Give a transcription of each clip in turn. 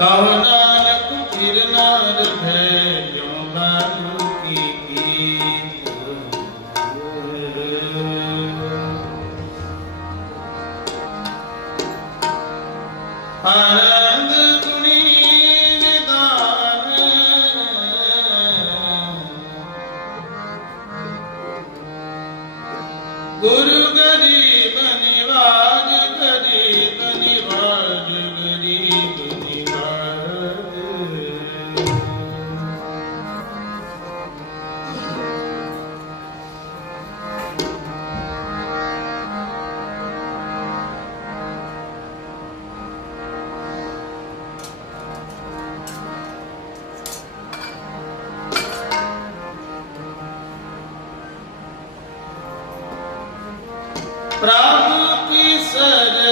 তাহলে ਪ੍ਰਭ ਕੀ sir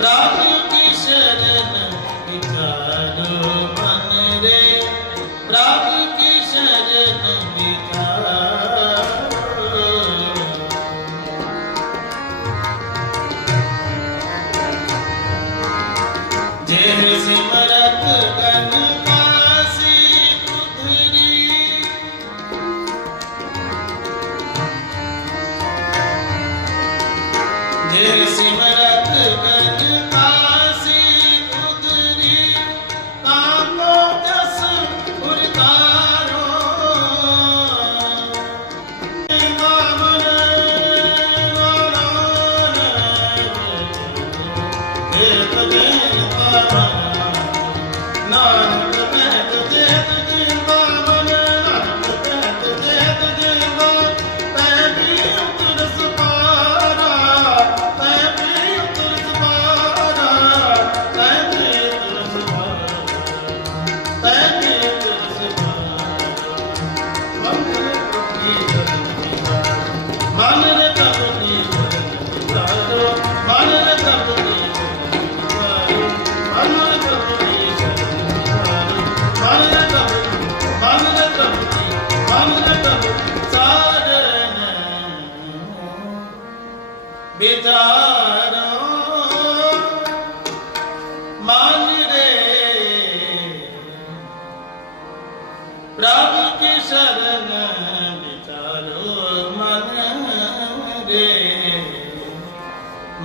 Ram No.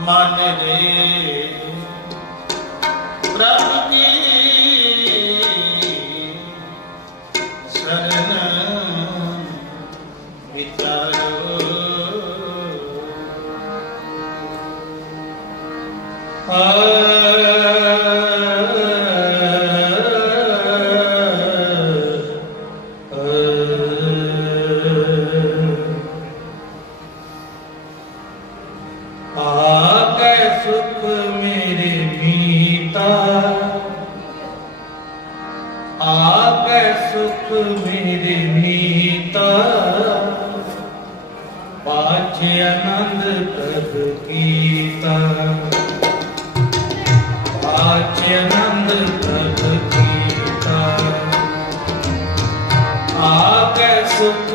সম্মান রে ਆਨੰਦ ਪ੍ਰਭ ਕੀਤਾ। ਆਕੇ ਸੁਖ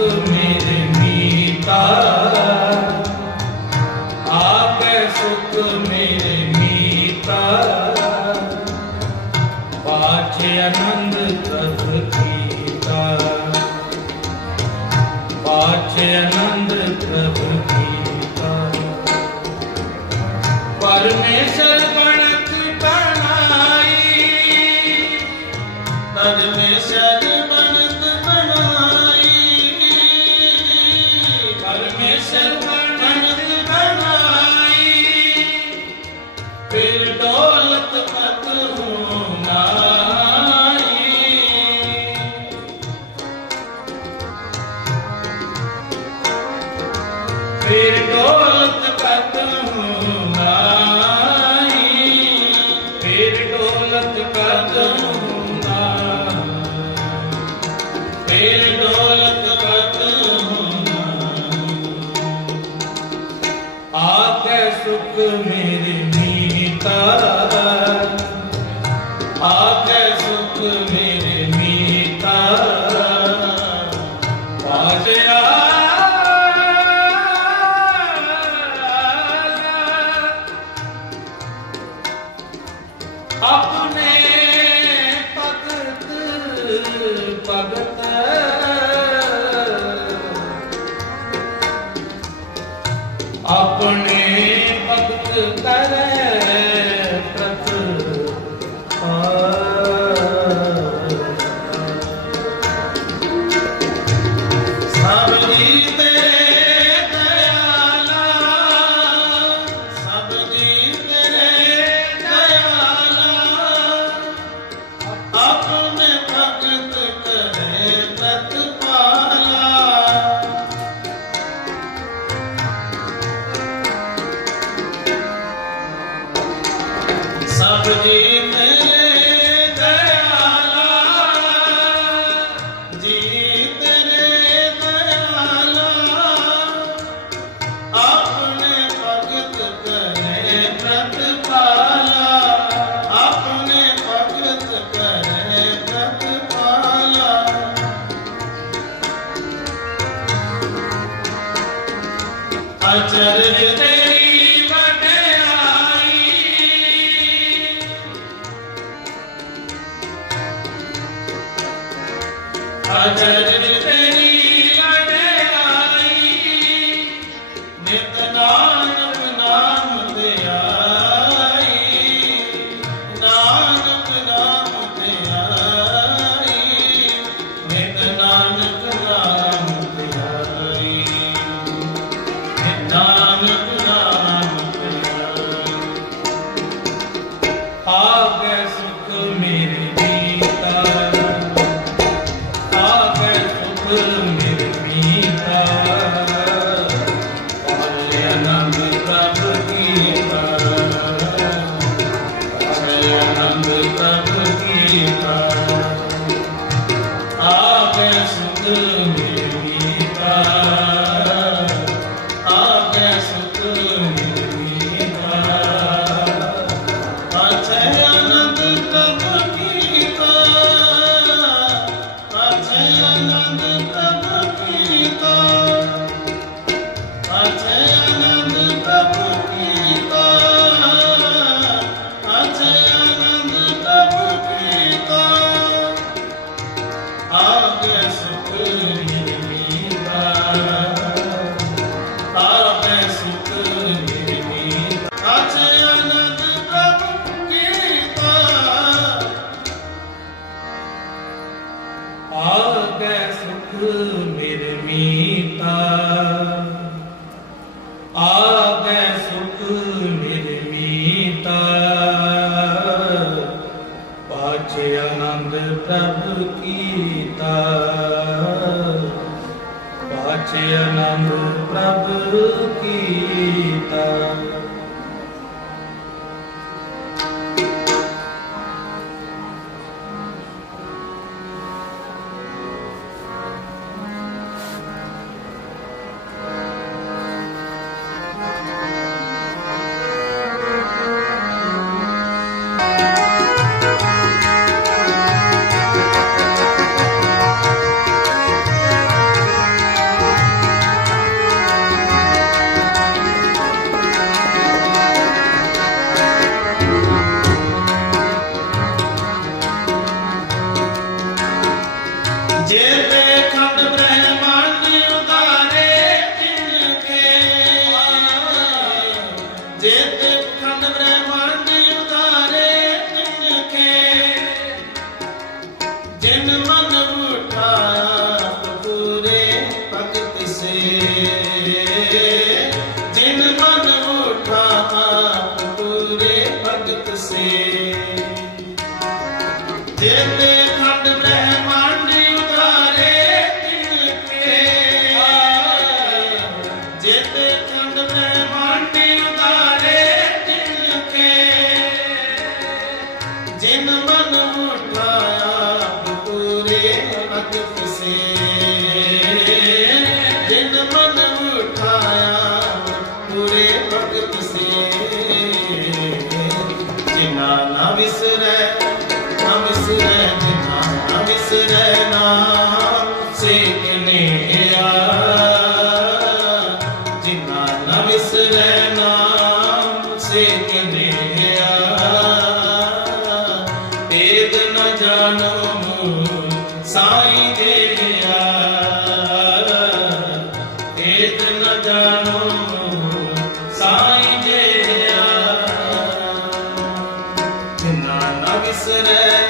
ਆਪਣੇ ਭਗਤ ਕਰੇ Mountain. ਸੁਖ ਵਿਸਰੈ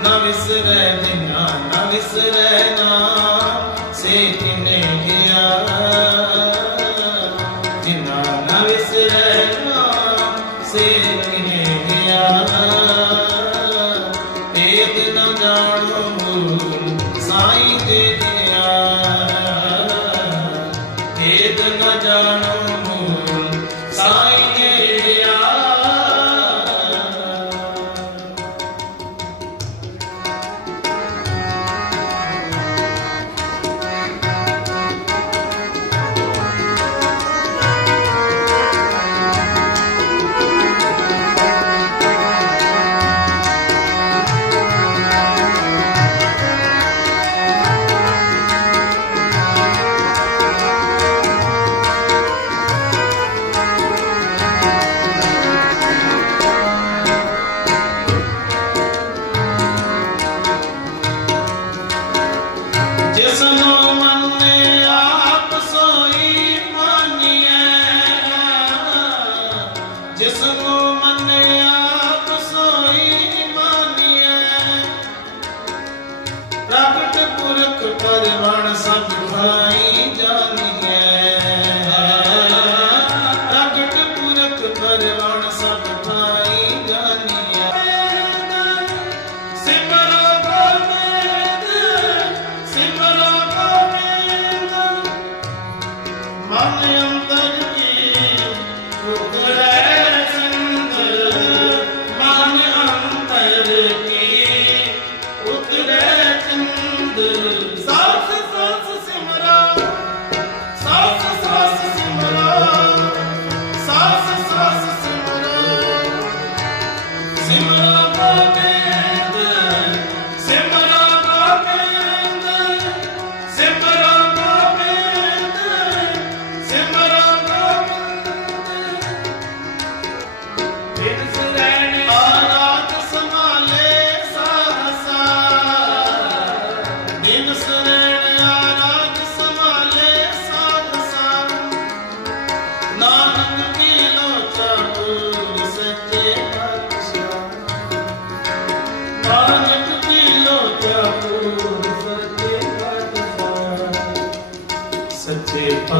ਨਾ ਵਿਸਰੈ ਜਿਨਾਂ ਨਾ ਵਿਸਰੈ ਨਾ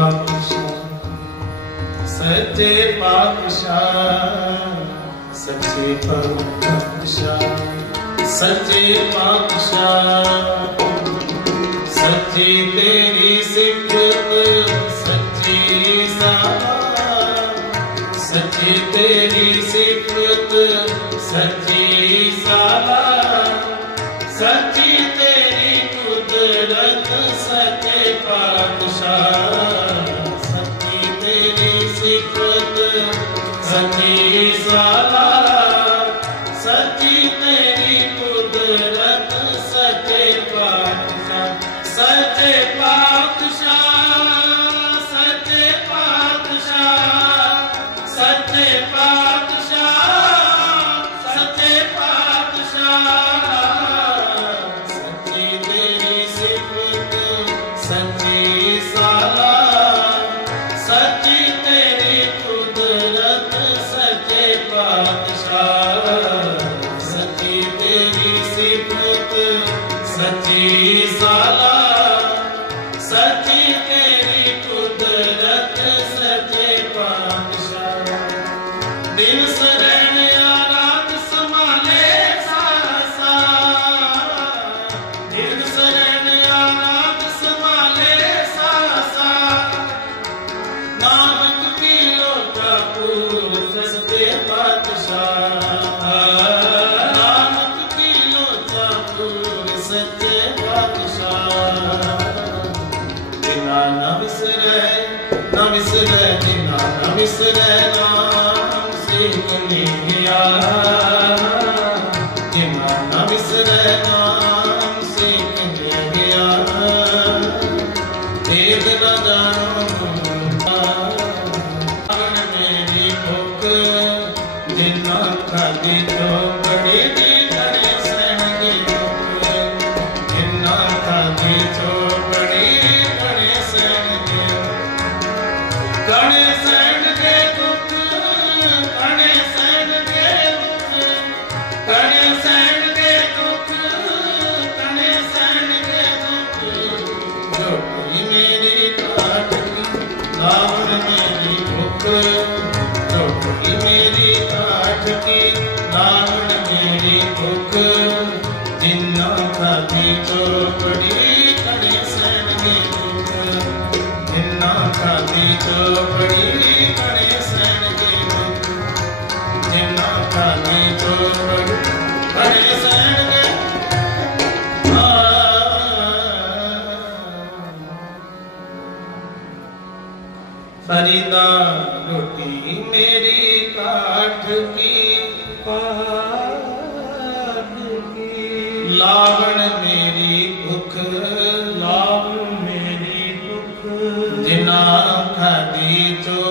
ਪਾਤਸ਼ਾਹ ਸੱਚੇ ਪਾਤਸ਼ਾਹ ਸੱਚੇ ਪਾਤਸ਼ਾਹ ਸੱਚੇ ਪਾਤਸ਼ਾਹ ਸੱਚੀ ਤੇਰੀ ਸਿਫਤ Sara. to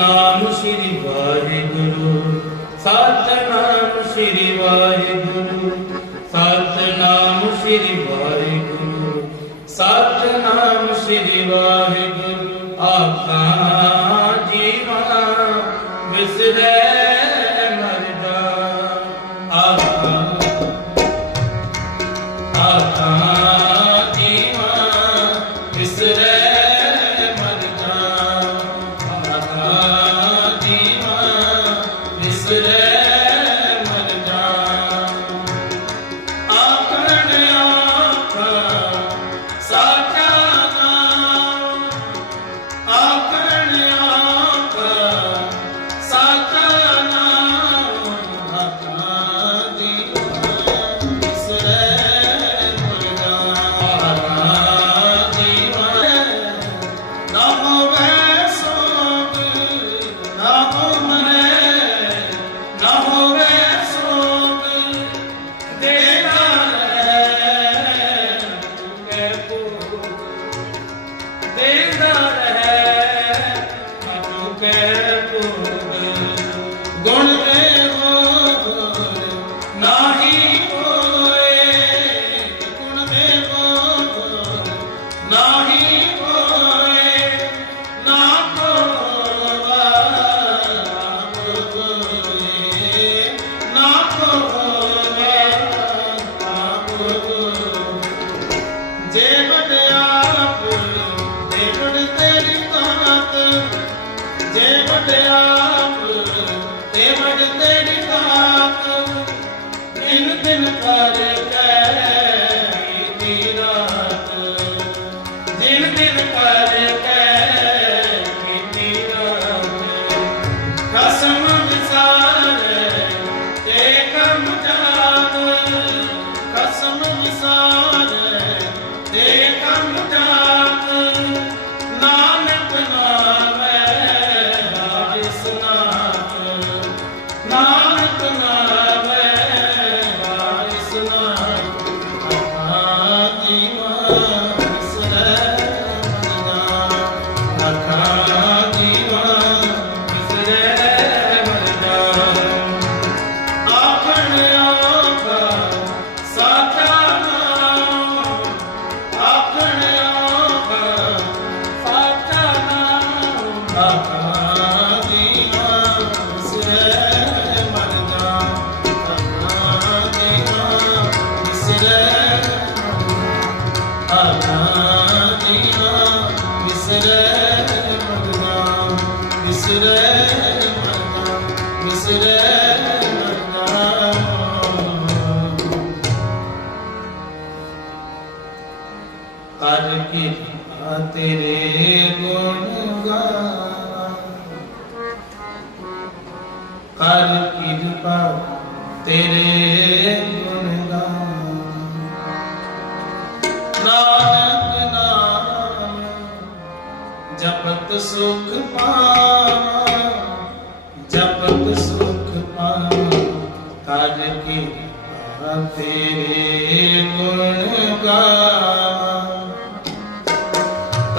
ਸਤਨਾਮ ਸ੍ਰੀ ਵਾਹਿਗੁਰੂ, ਸਤਨਾਮ ਸ੍ਰੀ ਵਾਹਿਗੁਰੂ, ਸਤਨਾਮ ਸ੍ਰੀ ਵਾਹਿਗੁਰੂ, ਸਤਨਾਮ ਸ੍ਰੀ ਵਾਹਿਗੁਰੂ ਆਖਾਂ ਜੀਵਾ ਵਿਸਰੇ।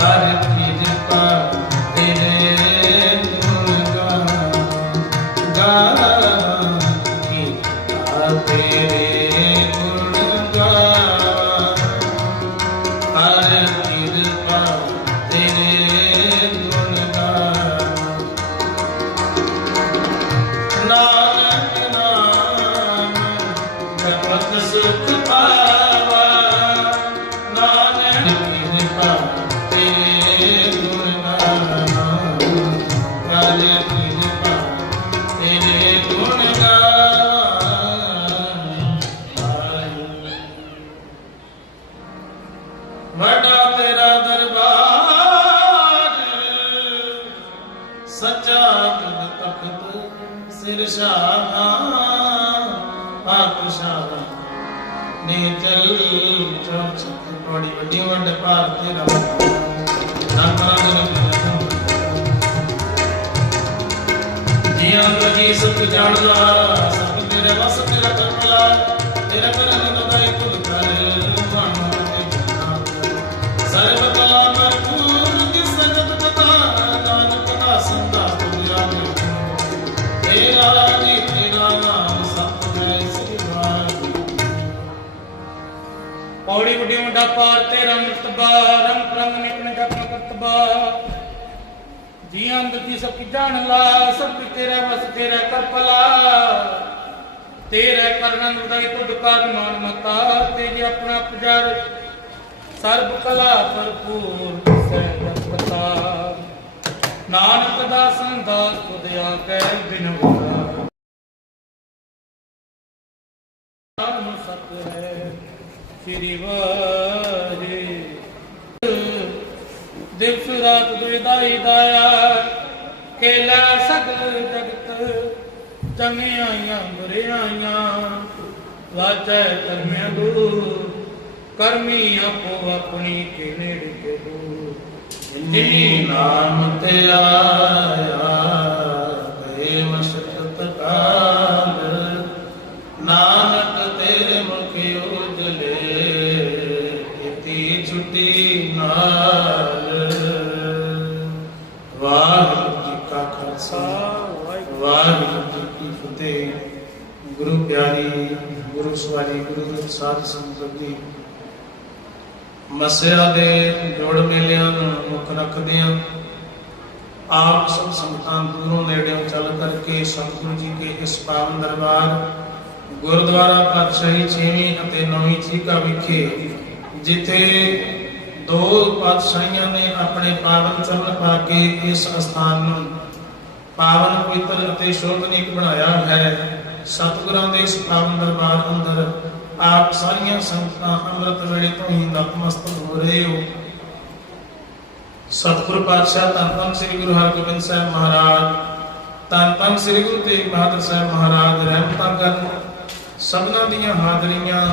ਕਰ ਸਿਰ ਸ਼ਾਹਾ ਪਾਤਸ਼ਾਹ ਨੇ ਚਲ ਚਰਚ ਬੜੀ ਵੱਡੀ ਵੱਡ ਭਾਰਤੀ ਦਾ ਨਾਮਾਂ ਜੀਆਂ ਲਗੀ ਸਤ ਜਾਣਦਾ ਸਭ ਤੇਰੇ ਵਸ ਤੇਰਾ ਕਰਮ ਲਾ ਤੇਰਾ ਪਾਰ ਤੇਰਾ ਮਰਤਬਾ ਰੰਗ ਪ੍ਰੰਗ ਨਿਕਣ ਜਪਨ ਕਰਤਬਾ ਜੀ ਅੰਦ ਸਭ ਕੀ ਜਾਣ ਲਾ, ਸਭ ਕੀ ਤੇਰਾ ਵਸ, ਤੇਰਾ ਕਰ ਭਲਾ। ਤੇਰਾ ਕਰਨਨ ਉਦਾਈ ਤੁਧ ਕਰ ਮਾਨ ਮਤਾ ਤੇਰੀ ਆਪਣਾ ਪੁਜਾਰ ਸਰਬ ਕਲਾ ਭਰਪੂਰ ਸਹਿਜ ਪਤਾ ਨਾਨਕ ਦਾ ਸੰਦਾ ਤੁਧ ਆ ਕੈ ਬਿਨਵਾ ਨਾਮ ਸਤ ਹੈ, ਸ੍ਰੀ ਵਾਹਿ ਦਿਵਸ ਰਾਤ ਦੁਇਦਾਈ ਦਾਇਆ ਕੇਲਾ ਸਗਲ ਜਗਤ ਚਮੇ ਆਈਆਂ ਬੁਰੇ ਆਈਆਂ। ਵਾਚੈ ਕਰਮਿਆ ਦੂਰ ਕਰਮੀ ਆਪੋ ਆਪਣੀ ਕੇ ਨੇੜੇ ਕੇ ਦੂਰ। ਜਿਨੀ ਨਾਮ ਤੇ ਆਇਆ ਵਾਹਿਗੁਰੂ ਜੀ ਕਾ ਖਾਲਸਾ, ਵਾਹਿਗੁਰੂ ਜੀ ਕੀ ਫਤਿਹ। ਗੁਰੂ ਪਿਆਰੀ, ਗੁਰੂ ਸਵਾਰੀ, ਗੁਰੂ ਗ੍ਰੰਥ ਸਾਹਿਬ ਸੰਗਤ। ਜੀ ਮਸਿਆ ਦੇ ਜੋੜ ਮੇਲਿਆਂ ਨੂੰ ਮੁੱਖ ਰੱਖਦਿਆਂ ਆਪ ਸਭ ਸੰਗਤਾਂ ਦੂਰੋਂ ਨੇੜਿਓਂ ਚੱਲ ਕਰਕੇ ਸਤਿਗੁਰੂ ਜੀ ਕੇ ਇਸ ਪਾਵਨ ਦਰਬਾਰ, ਗੁਰਦੁਆਰਾ ਪਾਤਸ਼ਾਹੀ 6ਵੀਂ ਅਤੇ 9ਵੀਂ ਚੀਕਾ ਵਿਖੇ, ਜਿੱਥੇ ਦੋ ਪਾਤਸ਼ਾਹੀਆਂ ਨੇ ਆਪਣੇ ਪਾਵਨ ਚਰਨ ਪਾ ਕੇ ਇਸ ਅਸਥਾਨ ਨੂੰ ਪਾਵਨ, ਪਵਿੱਤਰ ਅਤੇ ਸ਼ੋਭਨੀਕ ਬਣਾਇਆ ਹੈ। ਸਤਿਗੁਰਾਂ ਦੇ ਇਸ ਪਾਵਨ ਦਰਬਾਰ ਅੰਦਰ ਆਪ ਸਾਰੀਆਂ ਸੰਗਤਾਂ ਅੰਮ੍ਰਿਤ ਵੇਲੇ ਤੋਂ ਹੀ ਨਤਮਸਤਕ ਹੋ ਰਹੇ ਹੋ। ਸਤਿਗੁਰ ਪਾਤਸ਼ਾਹ ਧੰਨ ਧੰਨ ਸ੍ਰੀ ਗੁਰੂ ਹਰਗੋਬਿੰਦ ਸਾਹਿਬ ਮਹਾਰਾਜ, ਧੰਨ ਧੰਨ ਸ੍ਰੀ ਗੁਰੂ ਤੇਗ ਬਹਾਦਰ ਸਾਹਿਬ ਮਹਾਰਾਜ, ਰਹਿਮਤਾਂ ਕਰਨ ਸਭਨਾਂ ਦੀਆਂ ਹਾਜ਼ਰੀਆਂ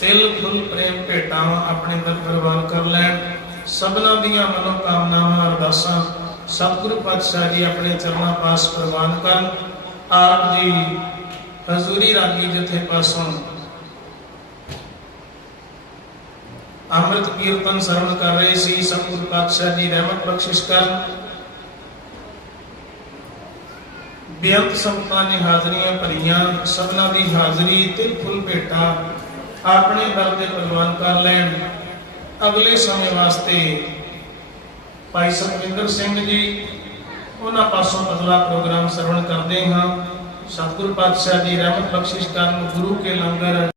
ਤਿਲ, ਫੁੱਲ, ਪ੍ਰੇਮ ਭੇਟਾਵਾਂ ਆਪਣੇ ਦਰ ਪ੍ਰਵਾਨ ਕਰ ਲੈਣ। ਸਭਨਾਂ ਦੀਆਂ ਮਨੋ ਕਾਮਨਾਵਾਂ ਅਰਦਾਸਾਂ ਸਤਿਗੁਰੂ ਪਾਤਸ਼ਾਹ ਜੀ ਆਪਣੇ ਚਰਨਾਂ ਪਾਸ ਪ੍ਰਵਾਨ ਕਰਨ। ਆਪ ਜੀ ਹਜ਼ੂਰੀ ਰਾਗੀ ਜਥੇ ਪਾਸੋਂ ਅੰਮ੍ਰਿਤ ਕੀਰਤਨ ਸਰਵਣ ਕਰ ਰਹੇ ਸੀ, ਸਤਿਗੁਰੂ ਪਾਤਸ਼ਾਹ ਜੀ ਰਹਿਮਤ ਬਖਸ਼ਿਸ਼ ਕਰਨ। ਬੇਅੰਤ ਸੰਤਾਂ ਨੇ ਹਾਜ਼ਰੀਆਂ ਭਰੀਆਂ, ਸਭਨਾ ਦੀ ਹਾਜ਼ਰੀ, ਤਿਲ, ਫੁੱਲ, ਭੇਟਾ ਆਪਣੇ ਦਰ ਦੇ ਪ੍ਰਵਾਨ ਕਰ ਲੈਣ। ਅਗਲੇ ਸਮੇਂ ਵਾਸਤੇ ਭਾਈ ਸੁਖਵਿੰਦਰ ਸਿੰਘ ਜੀ, ਉਹਨਾਂ ਪਾਸੋਂ ਅਗਲਾ ਪ੍ਰੋਗਰਾਮ ਸਰਵਣ ਕਰਦੇ ਹਾਂ। ਸਤਿਗੁਰੂ ਪਾਤਸ਼ਾਹ ਜੀ ਰਹਿਮਤ ਬਖਸ਼ਿਸ਼ ਕਰਨ, ਗੁਰੂ ਕੇ ਲੰਗਰ